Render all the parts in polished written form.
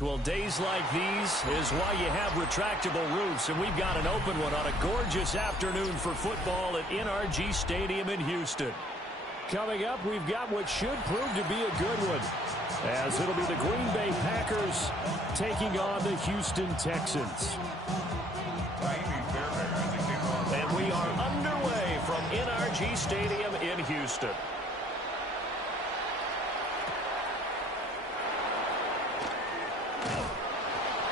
Well, days like these is why you have retractable roofs, and we've got an open one on a gorgeous afternoon for football at NRG Stadium in Houston. Coming up, we've got what should prove to be a good one, as it'll be the Green Bay Packers taking on the Houston Texans. And we are underway from NRG Stadium in Houston.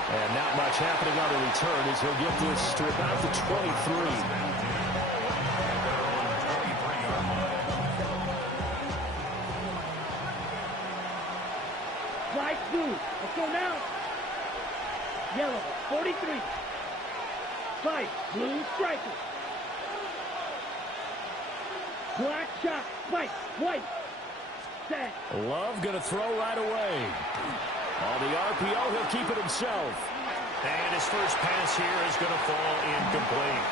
And not much happening on the return as he'll get this to about the 23. Flag blue. Let's go now. Yellow, 43. Fight, blue striker. Black shot, fight, white. Set. Love going to throw right away. On the RPO, he'll keep it himself. And his first pass here is going to fall incomplete.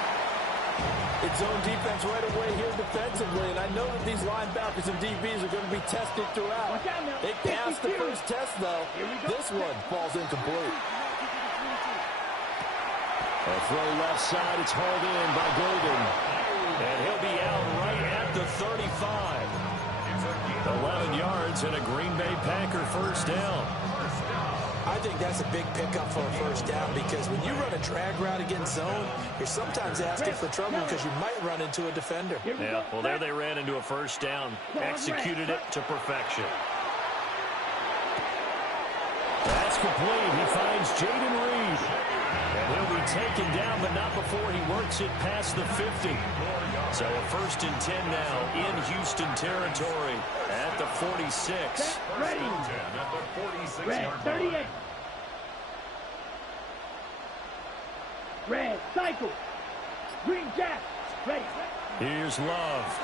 It's zone defense right away here defensively, and I know that these linebackers and DBs are going to be tested throughout. They passed the first test, though. This one falls incomplete. A throw left side. It's hauled in by Golden. And he'll be out right at the 35. 11 yards and a Green Bay Packer first down. I think that's a big pickup for a first down because when you run a drag route against zone, you're sometimes asking for trouble because you might run into a defender. Yeah, well, there they ran into a first down. Executed it to perfection. That's complete. He finds Jaden Reed. And he'll be taken down, but not before he works it past the 50. So a 1st and 10 now in Houston territory at the 46. Ready. Red, 38. Red, cycle. Green jack. Ready. Here's Love.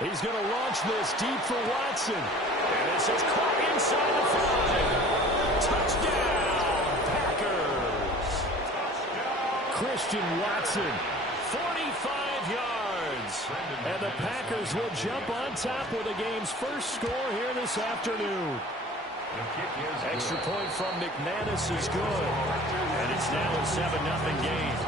He's going to launch this deep for Watson. And this is caught inside the 5. Touchdown, Packers. Christian Watson, 45 yards. And the Packers will jump on top with the game's first score here this afternoon. Extra point from McManus is good. And it's now a 7-0 game.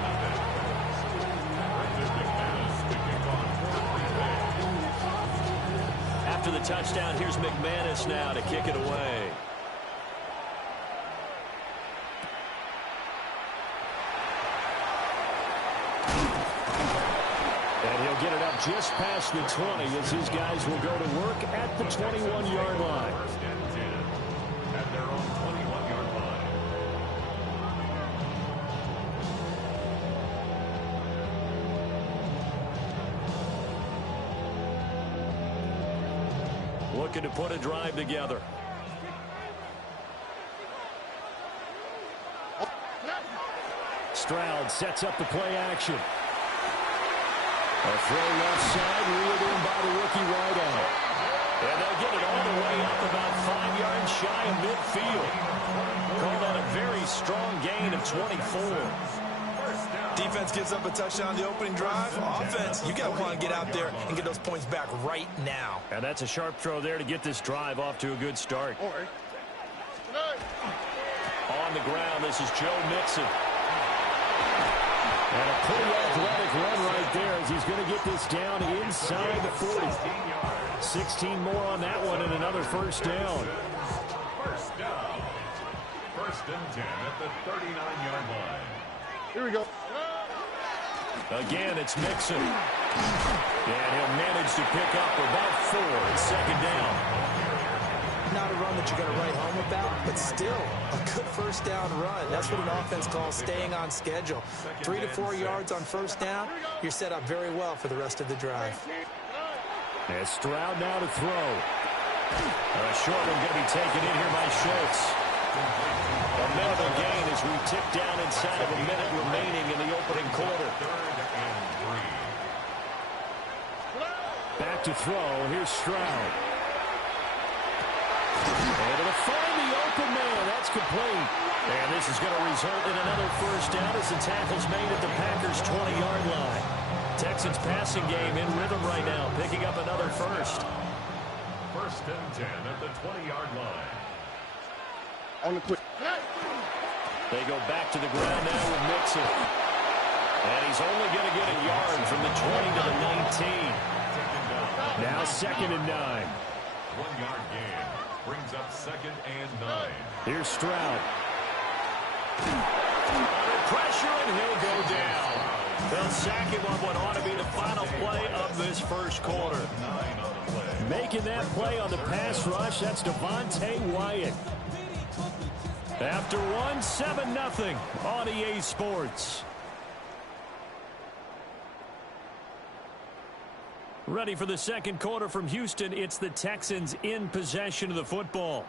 After the touchdown, here's McManus now to kick it away. And he'll get it up just past the 20 as his guys will go to work at the 21-yard line. At their own 21-yard line. Looking to put a drive together. Stroud sets up the play action. A throw left side, reeled in by the rookie wideout. And they'll get it all the way up about 5 yards shy of midfield. Call that a very strong gain of 24. Defense gives up a touchdown the opening drive. Offense, you got to want to get out there and get those points back right now. And that's a sharp throw there to get this drive off to a good start. On the ground, this is Joe Mixon. And a pretty athletic run right there as he's going to get this down inside the 40. 16 more on that one and another first down. First down. 1st and 10 at the 39-yard line. Here we go. Again, it's Mixon. And he'll manage to pick up about 4 at 2nd down. Not a run that you're going to write home about, but still a good first down run. That's what an offense calls staying on schedule. 3 to 4 yards on first down, you're set up very well for the rest of the drive. And Stroud now to throw. A short one going to be taken in here by Schultz. A minimal gain as we tick down inside of a minute remaining in the opening quarter. Back to throw. Here's Stroud. And it'll find the open man. That's complete. And this is going to result in another first down as the tackle's made at the Packers' 20-yard line. Texans passing game in rhythm right now, picking up another first. 1st and 10 at the 20-yard line. On the quick. They go back to the ground now with Mixon. And he's only going to get a yard from the 20 to the 19. Now 2nd and 9. 1 yard gain. Brings up 2nd and 9. Here's Stroud. Under pressure, and he'll go down. They'll sack him on what ought to be the final play of this first quarter. Making that play on the pass rush, that's Devontae Wyatt. After 1, 7-0 on EA Sports. Ready for the second quarter from Houston. It's the Texans in possession of the football,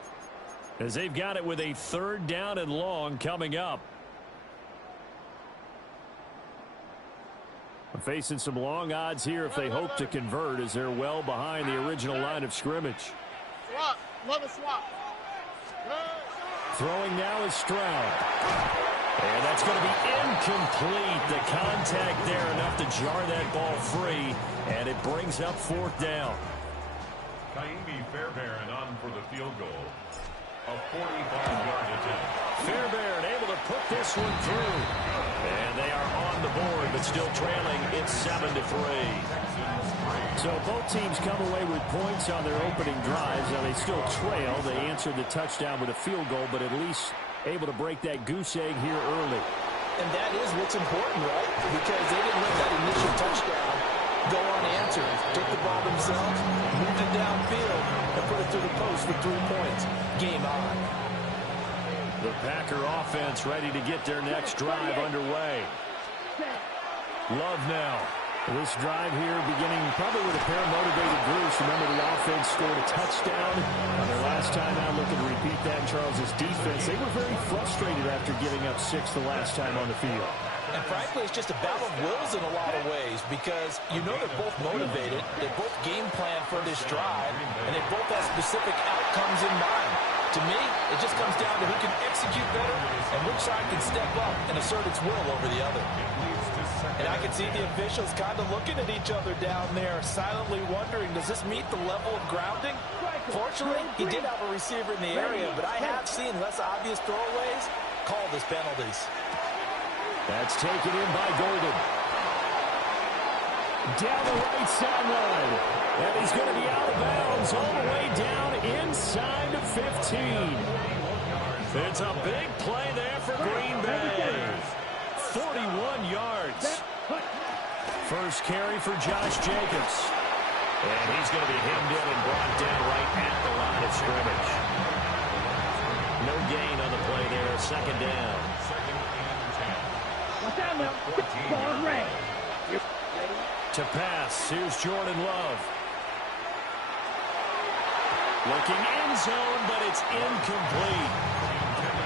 as they've got it with a 3rd down and long coming up. Facing some long odds here if they hope to convert, as they're well behind the original line of scrimmage. Swap. Love a swap. Throwing now is Stroud. And that's going to be incomplete. The contact there enough to jar that ball free, and it brings up 4th down. Kaimi Fairbairn on for the field goal. A 45-yard attempt. Fairbairn able to put this one through. And they are on the board, but still trailing. It's 7-3. So both teams come away with points on their opening drives. Now they still trail. They answered the touchdown with a field goal, but at least able to break that goose egg here early. And that is what's important, right? Because they didn't let that initial touchdown go unanswered. Took the ball themselves, moved it downfield, and put it through the post for 3 points. Game on. The Packer offense ready to get their next drive underway. Love now. This drive here beginning probably with a pair of motivated groups. Remember, the offense scored a touchdown on their last time out. Looking to repeat that. Charles's defense, they were very frustrated after giving up 6 the last time on the field. And frankly, it's just a battle of wills in a lot of ways, because you know they're both motivated, they both game plan for this drive, and they both have specific outcomes in mind. To me, it just comes down to who can execute better and which side can step up and assert its will over the other. And I can see the officials kind of looking at each other down there, silently wondering, does this meet the level of grounding? Fortunately, he did have a receiver in the area, but I have seen less obvious throwaways called as penalties. That's taken in by Golden. Down the right sideline. And he's going to be out of bounds all the way down inside the 15. It's a big play there for Green Bay. 41 yards. First carry for Josh Jacobs. And he's going to be hemmed in and brought down right at the line of scrimmage. No gain on the play there. 2nd down. To pass, here's Jordan Love. Looking end zone, but it's incomplete.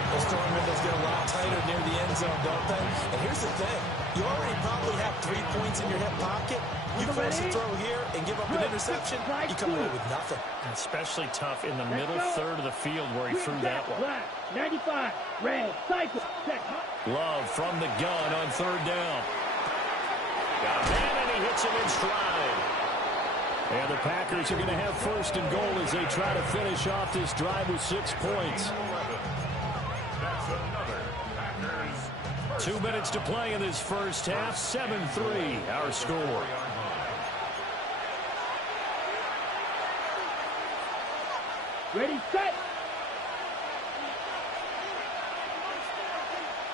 Those throwing windows get a lot tighter near the end zone, don't they? And here's the thing. You already probably have 3 points in your hip pocket. You force a throw here and give up an interception, you come away with nothing. And especially tough in the middle third of the field where he threw that one. 95, red, cycle, Love from the gun on 3rd down. Got a man, and he hits him in stride. And the Packers are going to have 1st and goal as they try to finish off this drive with 6 points. 2 minutes to play in this first half. 7-3, our score. ready, set.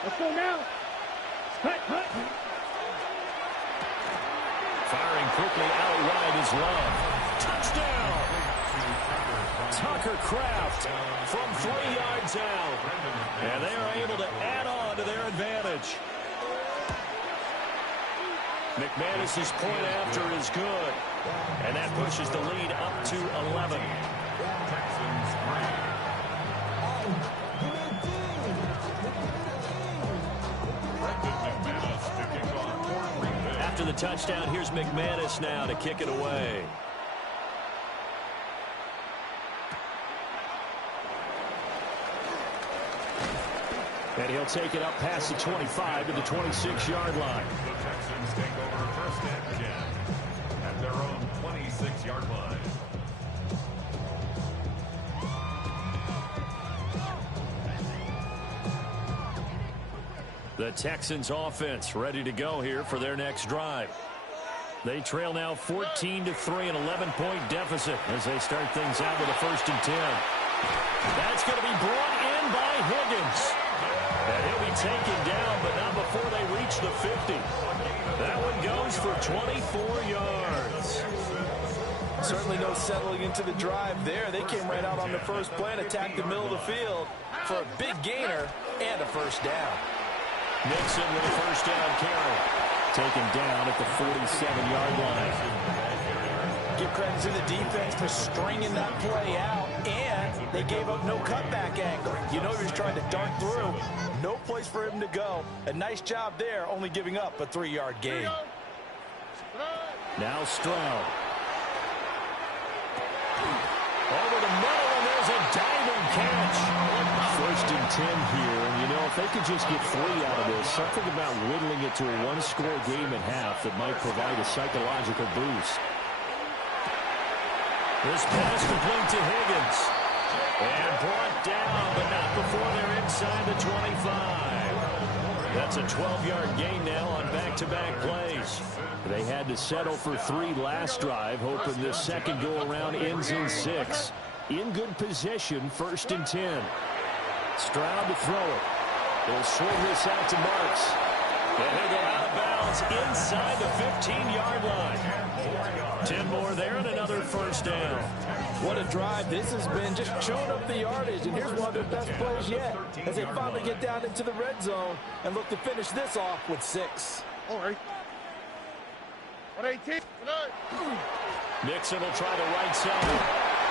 Let's go now. Hut, hut. Firing quickly out wide is Love. Touchdown! Tucker Kraft from 3 yards out. And they are able to add on to their advantage. McManus's point after is good. And that pushes the lead up to 11. After the touchdown, here's McManus now to kick it away. And he'll take it up past the 25 to the 26-yard line. The Texans take over 1st and 10 at their own 26-yard line. The Texans offense ready to go here for their next drive. They trail now 14-3, an 11-point deficit as they start things out with a 1st and 10. That's going to be brought in by Higgins. And he'll be taken down, but not before they reach the 50. That one goes for 24 yards. Certainly no settling into the drive there. They came right out on the first play and attacked the middle of the field for a big gainer and a 1st down. Nixon with a 1st down carry. Taken down at the 47-yard line. Give credit to the defense for stringing that play out, and they gave up no cutback angle. You know he was trying to dart through. No place for him to go. A nice job there, only giving up a 3-yard gain. Now Stroud. Over the middle, and there's a diving catch. 1st and 10 here, and you know, if they could just get 3 out of this, something about whittling it to a 1-score game at half that might provide a psychological boost. This pass complete to Higgins. And brought down, but not before they're inside the 25. That's a 12-yard gain now on back-to-back plays. They had to settle for 3 last drive, hoping this second go-around ends in 6. In good position, 1st and 10. Stroud to throw it. He'll swing this out to Marks. And he'll go out of bounds inside the 15-yard line. 10 more there and another 1st down. What a drive this has been, just chewing up the yardage. And here's one of their best plays yet as they finally get down into the red zone and look to finish this off with 6. All right. 118. Nixon will try the right side.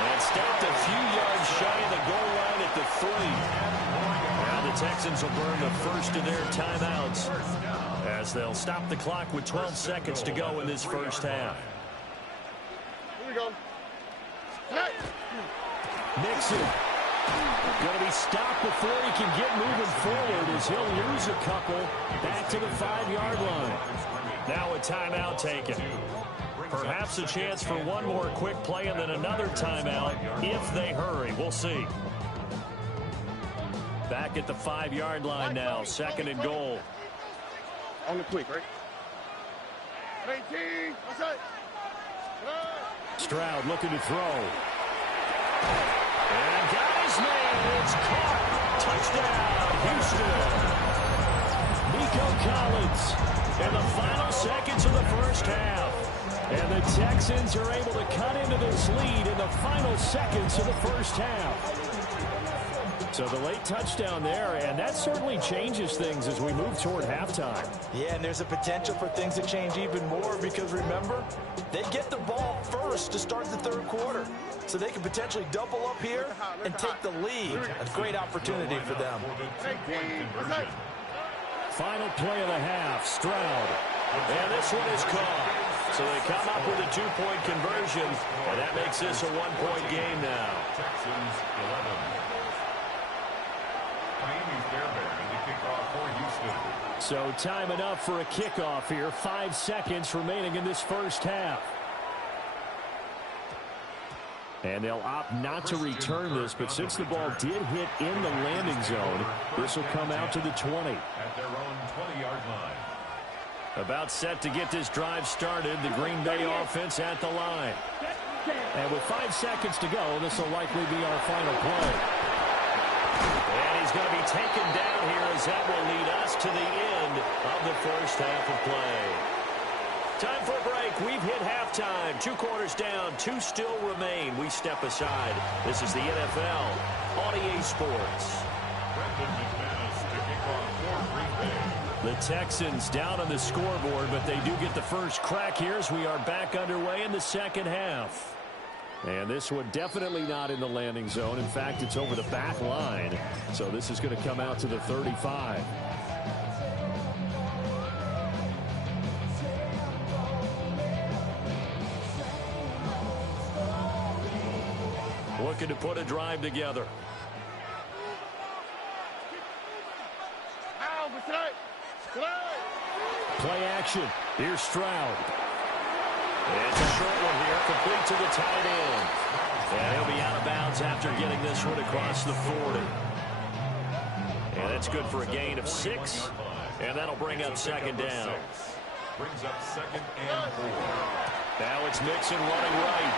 And stopped a few yards shy of the goal line at the 3. Now the Texans will burn the first of their timeouts as they'll stop the clock with 12 seconds to go in this 1st half. Here we go. Nixon going to be stopped before he can get moving forward as he'll lose a couple back to the 5-yard line. Now a timeout taken. Perhaps a chance for one more quick play and then another timeout if they hurry. We'll see. Back at the 5-yard line now, 2nd and goal. On the quick, right? 118. What's that? Stroud looking to throw. And got his man. It's caught. Touchdown, Houston. Nico Collins in the final seconds of the 1st half. And the Texans are able to cut into this lead in the final seconds of the 1st half. So the late touchdown there, and that certainly changes things as we move toward halftime. Yeah, and there's a potential for things to change even more because, remember, they get the ball first to start the 3rd quarter. So they can potentially double up here and take the lead. A great opportunity for them. Final play of the half, Stroud. And this one is caught. So they come up with a 2-point conversion, and that makes this a 1-point game now. Texans 11. Miami's there in the kickoff for Houston. So time enough for a kickoff here. 5 seconds remaining in this 1st half. And they'll opt not to return this, but since the ball did hit in the landing zone, this will come out to the 20. At their own 20-yard line. About set to get this drive started, the Green Bay offense at the line. And with 5 seconds to go, this will likely be our final play. And he's going to be taken down here as that will lead us to the end of the 1st half of play. Time for a break. We've hit halftime. 2 quarters down, 2 still remain. We step aside. This is the NFL on EA Sports. The Texans down on the scoreboard, but they do get the first crack here as we are back underway in the 2nd half. And this one definitely not in the landing zone. In fact, it's over the back line. So this is going to come out to the 35. Looking to put a drive together. Play action. Here's Stroud. It's a short one here, complete to the tight end. And he'll be out of bounds after getting this one across the 40. And that's good for a gain of 6. And that'll bring up second down. Brings up second and 4. Now it's Mixon running right.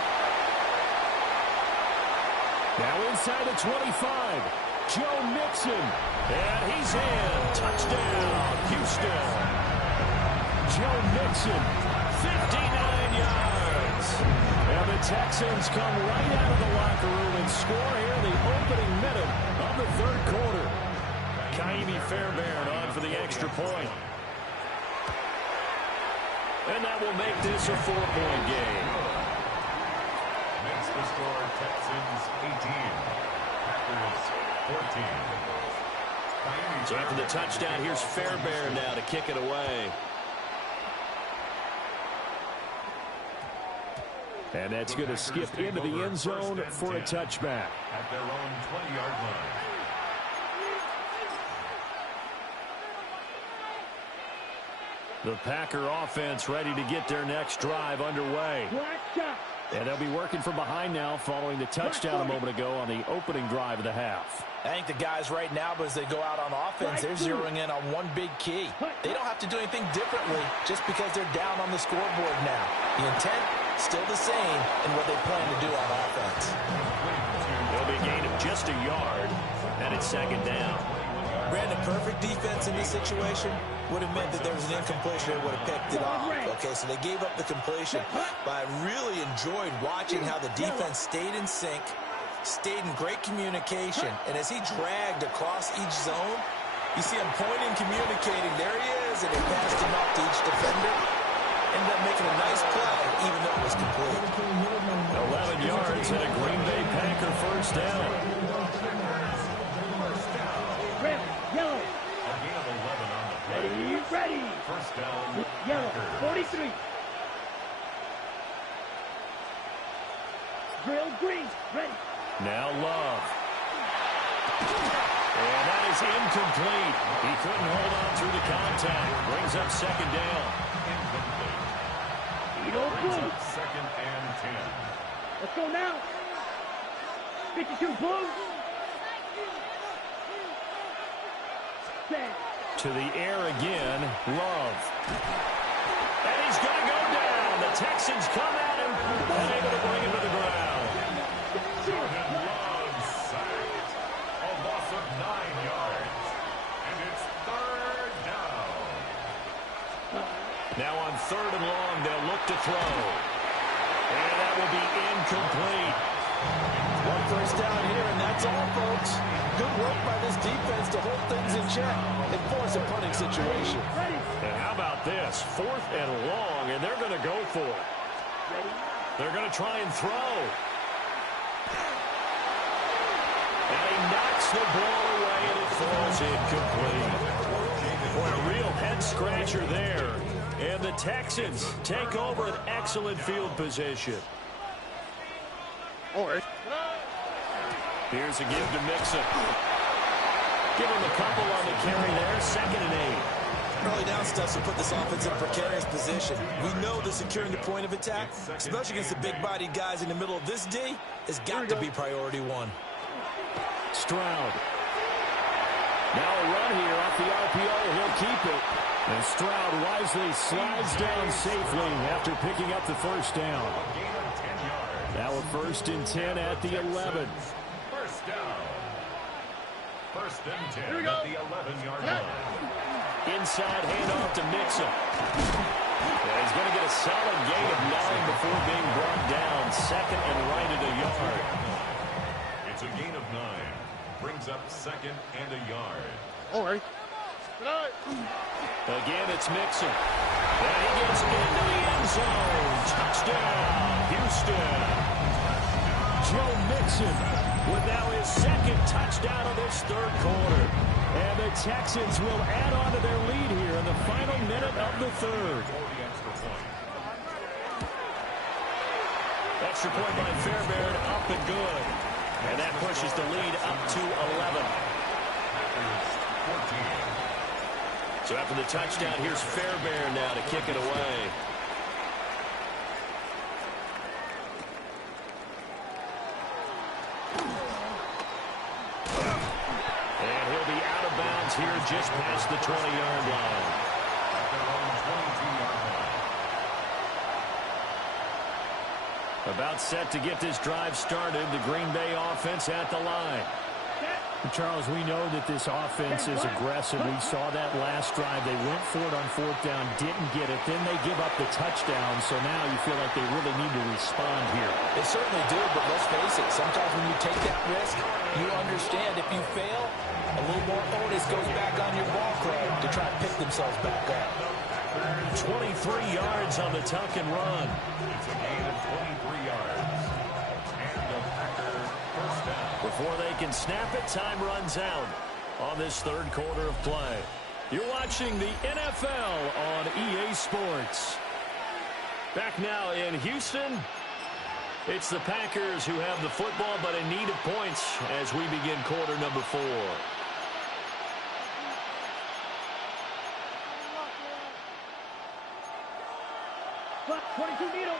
Now inside the 25. Joe Mixon. And he's in. Touchdown, Houston. Joe Mixon, 59 yards. And the Texans come right out of the locker room and score here in the opening minute of the third quarter. Kaimi Fairbairn on for the extra point. And that will make this a 4-point game. Makes the score Texans 18. Packers 14. So after the touchdown, here's Fairbairn now to kick it away. And that's going to skip into the end zone for a touchback. At their own 20-yard line. The Packer offense ready to get their next drive underway. And they'll be working from behind now following the touchdown a moment ago on the opening drive of the half. I think the guys right now, as they go out on offense, they're zeroing in on one big key. They don't have to do anything differently just because they're down on the scoreboard now. The intent, still the same in what they plan to do on offense. There'll be a gain of just a yard, and it's second down. Brandon, perfect defense in this situation would have meant that there was an incompletion. They would have picked it off. Okay, so they gave up the completion. But I really enjoyed watching how the defense stayed in sync, stayed in great communication. And as he dragged across each zone, you see him pointing, communicating. There he is, and he passed him off to each defender. Ended up making a nice play, even though it was complete. 11 yards and a Green Bay Packer first down. Red, yellow. A gain of 11 on the play. Ready. First down. Yellow, Packers. 43. Drill green, ready. Now Love. And that is incomplete. He couldn't hold on through the contact. Brings up second down. Incomplete. Edo Brings blue. up second and 10. Let's go now. 52 blue. Set. To the air again, Love. And he's going to go down. The Texans come at him and able to bring him to the ground. Jordan Love sacked. A loss of 9 yards. And it's third down. Now on third and long, they'll look to throw. And that will be incomplete. One first down here, and that's all, folks. Good work by this defense to hold things in check and force a punting situation. And how about this? Fourth and long, and they're going to go for it. They're going to try and throw. And he knocks the ball away, and it falls incomplete. Boy, a real head-scratcher there. And the Texans take over an excellent field position. All right. Here's a give to Mixon. Give him a couple on the carry there. 2nd and 8. Early down stuff to put this offense in a precarious position. We know that securing the point of attack, especially against the big-bodied guys in the middle of this D, has got to be priority one. Stroud. Now a run here off the RPO. He'll keep it. And Stroud wisely slides down safely after picking up the first down. Gain of 10 yards. Now a 1st and 10 at the 11. First down. First and 10 at the 11-yard line. Inside handoff to Mixon. And he's going to get a solid gain of 9 before being brought down. 2nd and right at a yard. It's a gain of 9. Brings up 2nd and a yard. All right. Again, it's Mixon. And he gets into the end zone. Touchdown, Houston. Joe Mixon with now his 2nd touchdown of this third quarter. And the Texans will add on to their lead here in the final minute of the third. Extra point by Fairbairn, up and good. And that pushes the lead up to 11. So after the touchdown, here's Fairbairn now to kick it away. And he'll be out of bounds downs here just past the 20-yard line. At their own 22-yard line. About set to get this drive started. The Green Bay offense at the line. Charles, we know that this offense is aggressive. We saw that last drive. They went for it on fourth down, didn't get it. Then they give up the touchdown. So now you feel like they really need to respond here. They certainly do, but let's face it. Sometimes when you take that risk, you understand if you fail, a little more onus goes back on your ball club to try to pick themselves back up. 23 yards on the tuck and run. It's a gain of 23 yards. And a Packer first down. Before they can snap it, time runs out on this third quarter of play. You're watching the NFL on EA Sports. Back now in Houston, it's the Packers who have the football but in need of points as we begin quarter number 4. Clock, 22 needle.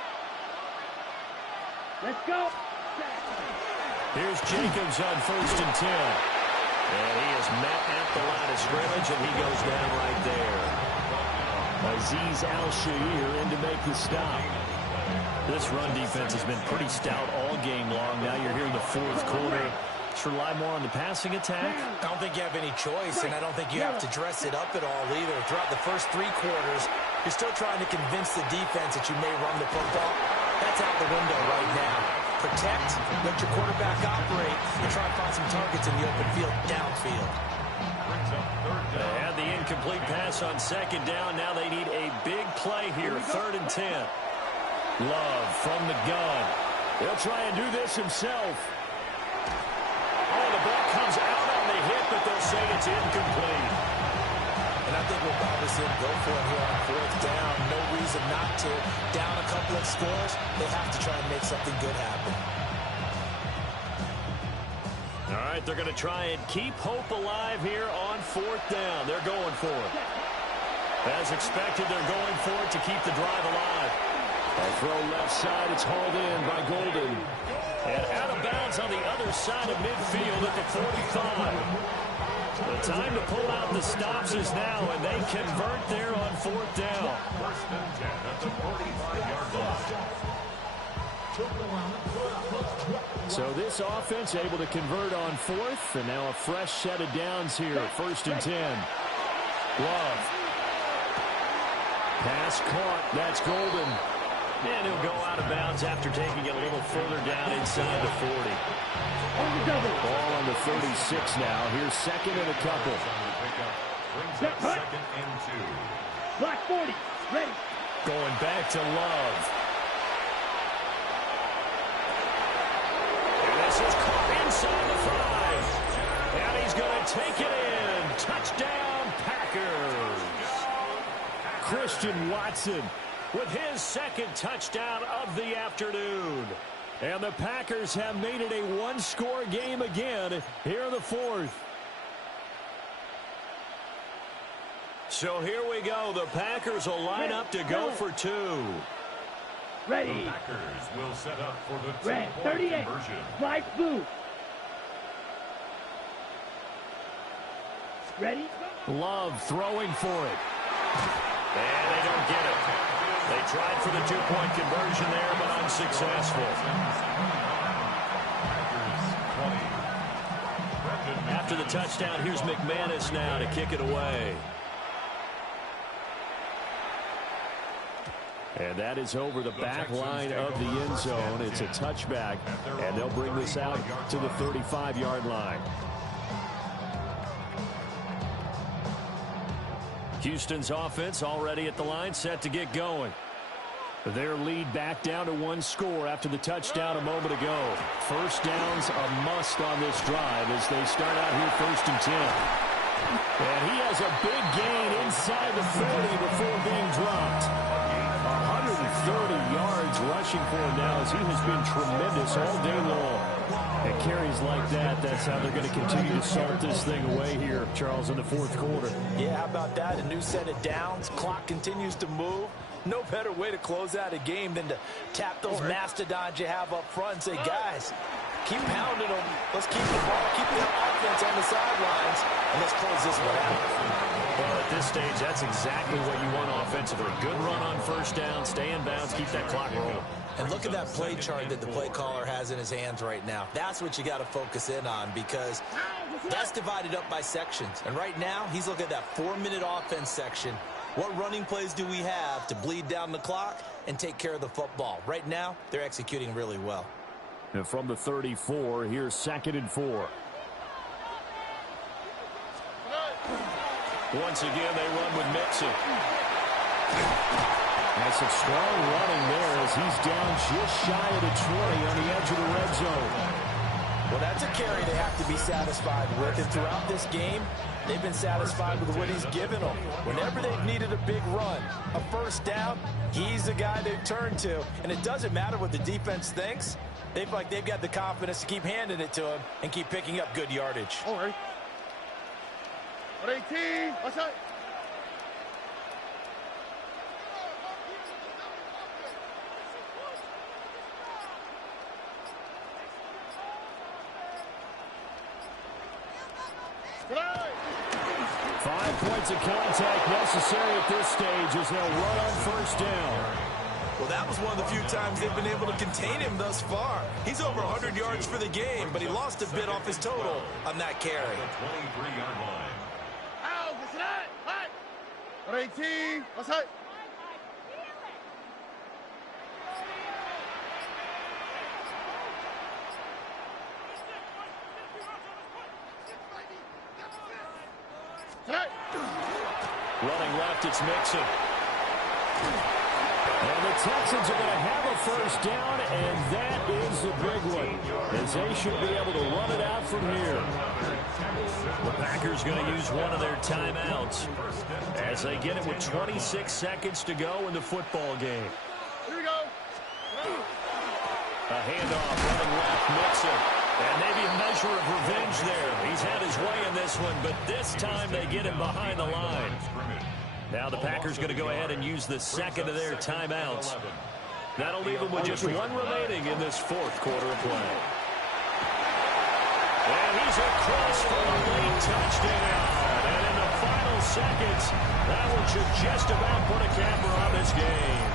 Let's go. Here's Jacobs on 1st and 10. And he is met at the line of scrimmage, and he goes down right there. Azeez Al-Shaair in to make the stop. This run defense has been pretty stout all game long. Now you're here in the fourth quarter. Just rely more on the passing attack. I don't think you have any choice, and I don't think you have to dress it up at all either. Throughout the first 3 quarters, you're still trying to convince the defense that you may run the football. That's out the window right now. Protect, let your quarterback operate, and try and find some targets in the open field, downfield. They had the incomplete pass on 2nd down. Now they need a big play here, 3rd and 10. Love from the gun. He'll try and do this himself. Oh, the ball comes out on the hit, but they'll say it's incomplete. And I think we'll probably see him go for it here on 4th down. No reason not to. Down a couple of scores, they have to try and make something good happen. All right, they're going to try and keep hope alive here on 4th down. They're going for it. As expected, they're going for it to keep the drive alive. A throw left side, it's hauled in by Golden. And out of bounds on the other side of midfield at the 45. The time to pull out the stops is now, and they convert there on 4th down. 1st and 10 at the 45-yard line. So this offense able to convert on 4th, and now a fresh set of downs here, 1st and 10. Love. Pass caught. That's Golden. And he'll go out of bounds after taking it a little further down inside the 40. Ball on the 36 now. Here's 2nd and a couple. Brings up 2nd and 2. Block 40. Ready. Going back to Love. And this is caught inside the 5. And he's going to take it in. Touchdown, Packers. Christian Watson with his 2nd touchdown of the afternoon. And the Packers have made it a one-score game again here in the 4th. So here we go. The Packers will line up to go for 2. Ready. The Packers will set up for the Red, two-point 38. conversion. Fly blue. Ready. Love throwing for it. And they don't get it. They tried for the 2-point conversion there, but unsuccessful. After the touchdown, here's McManus now to kick it away. And that is over the back line of the end zone. It's a touchback, and they'll bring this out to the 35-yard line. Houston's offense already at the line, set to get going. Their lead back down to 1 score after the touchdown a moment ago. First down's a must on this drive as they start out here 1st and 10. And he has a big gain inside the 40 before being dropped. 130 yards rushing for him now as he has been tremendous all day long. And carries like that, that's how they're going to continue to start this thing away here, Charles, in the 4th quarter. Yeah, how about that? A new set of downs. Clock continues to move. No better way to close out a game than to tap those mastodons you have up front and say, guys, keep pounding them. Let's keep the ball, keep the offense defense on the sidelines, and let's close this one out. Well, at this stage, that's exactly what you want offensively. Good run on first down, stay in bounds, keep that clock rolling. And look at that play chart that the play caller has in his hands right now. That's what you got to focus in on, because that's divided up by sections. And right now, he's looking at that 4-minute offense section. What running plays do we have to bleed down the clock and take care of the football? Right now, they're executing really well. And from the 34, here's 2nd and 4. Once again, they run with Mixon. That's some strong running there as he's down just shy of the 20 on the edge of the red zone. Well, that's a carry they have to be satisfied with. And throughout this game, they've been satisfied with what he's given them. Whenever they've needed a big run, a first down, he's the guy they've turned to. And it doesn't matter what the defense thinks. They've got the confidence to keep handing it to him and keep picking up good yardage. All right. 18. What's that? Tonight. 5 points of contact necessary at this stage as they'll run on first down. Well, that was one of the few times they've been able to contain him thus far. He's over 100 yards for the game, but he lost a bit off his total on that carry. 23-yard line. Out. What's that? What? 18. What's that? Tonight. Running left, it's Mixon. And the Texans are going to have a first down, and that is the big one, as they should be able to run it out from here. The Packers going to use one of their timeouts as they get it with 26 seconds to go in the football game. Here we go. A handoff, running left, Mixon. And maybe a measure of revenge there. He's had his way in this one, but this time they get him behind the line. Now the Packers going to go ahead and use the second of their timeouts. That'll leave them with just one remaining in this fourth quarter of play. And he's across for a late touchdown. And in the final seconds, that one should just about put a camper on this game.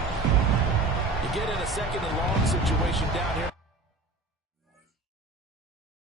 You get in a second and long situation down here.